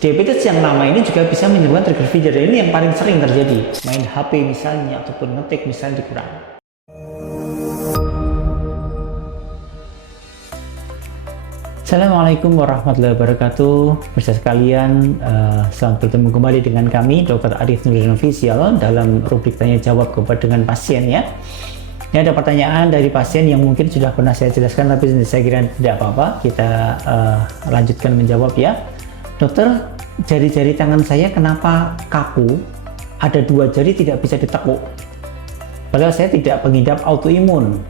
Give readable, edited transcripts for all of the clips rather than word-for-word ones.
Diabetes yang lama ini juga bisa menyebabkan trigger finger. Ini yang paling sering terjadi. Main HP misalnya, ataupun ngetik misalnya dikurangi. Assalamualaikum warahmatullahi wabarakatuh. Pemirsa sekalian, selamat bertemu kembali dengan kami, Dr. Arif Nurdin Official, dalam rubrik tanya jawab dengan pasien ya. Ini ada pertanyaan dari pasien yang mungkin sudah pernah saya jelaskan, tapi saya kira tidak apa-apa. Kita lanjutkan menjawab ya. Dokter, jari-jari tangan saya kenapa kaku? Ada 2 jari tidak bisa ditekuk. Padahal saya tidak pengidap autoimun,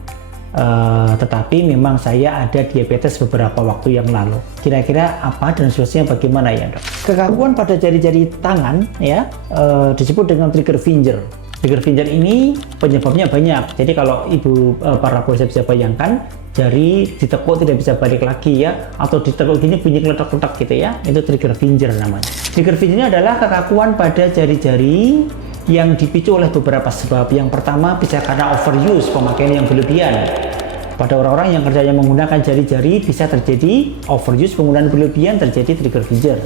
tetapi memang saya ada diabetes beberapa waktu yang lalu. Kira-kira apa dan solusinya bagaimana ya, Dok? Kekakuan pada jari-jari tangan ya disebut dengan trigger finger. Trigger finger ini penyebabnya banyak. Jadi kalau ibu para pemirsa bisa bayangkan, jari ditekuk tidak bisa balik lagi ya, atau ditekuk gini bunyi kletak-kletak gitu ya, itu trigger finger namanya. Trigger finger ini adalah kekakuan pada jari-jari yang dipicu oleh beberapa sebab. Yang pertama bisa karena overuse, pemakaian yang berlebihan. Pada orang-orang yang kerjanya menggunakan jari-jari bisa terjadi overuse, penggunaan berlebihan, terjadi trigger finger.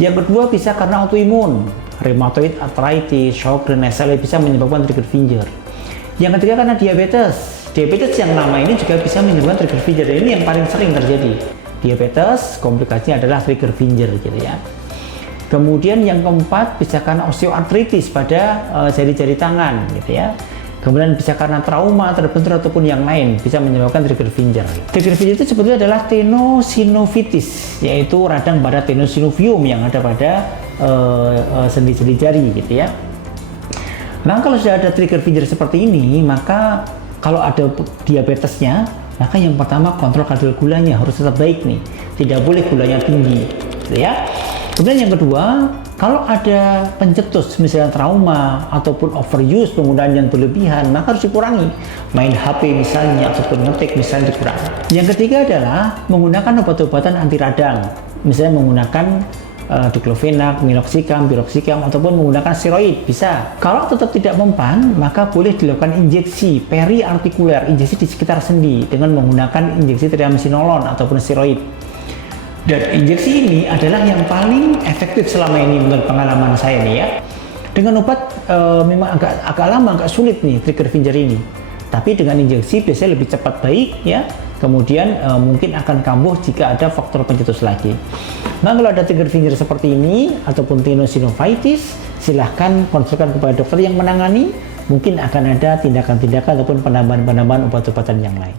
Yang kedua bisa karena autoimun, rheumatoid arthritis, Sjogren, SLE bisa menyebabkan trigger finger. Yang ketiga karena diabetes. Diabetes yang lama ini juga bisa menyebabkan trigger finger. Ini yang paling sering terjadi. Diabetes, komplikasinya adalah trigger finger gitu ya. Kemudian yang keempat bisa karena osteoartritis pada jari-jari tangan gitu ya. Kemudian bisa karena trauma terbentur ataupun yang lain bisa menyebabkan trigger finger. Trigger finger itu sebetulnya adalah tenosynovitis, yaitu radang pada tenosynovium yang ada pada sendi-sendi jari gitu ya. Nah, kalau sudah ada trigger finger seperti ini, maka kalau ada diabetesnya, maka yang pertama kontrol kadar gulanya harus tetap baik nih. Tidak boleh gulanya tinggi gitu ya. Kemudian yang kedua, kalau ada pencetus misalnya trauma ataupun overuse, penggunaan yang berlebihan, maka harus dikurangi. Main HP misalnya ataupun ngetik misalnya dikurangi. Yang ketiga adalah menggunakan obat-obatan anti radang, misalnya menggunakan diclofenac, meloxicam, piroxicam, ataupun menggunakan steroid bisa. Kalau tetap tidak mempan, maka boleh dilakukan injeksi periartikuler, injeksi di sekitar sendi dengan menggunakan injeksi triamcinolone ataupun steroid. Dan injeksi ini adalah yang paling efektif selama ini menurut pengalaman saya nih ya. Dengan obat memang agak lama, agak sulit nih trigger finger ini. Tapi dengan injeksi biasanya lebih cepat baik ya. Kemudian mungkin akan kambuh jika ada faktor pencetus lagi. Nah, kalau ada trigger finger seperti ini ataupun tenosynovitis, silahkan konsulkan kepada dokter yang menangani. Mungkin akan ada tindakan-tindakan ataupun penambahan-penambahan obat-obatan yang lain.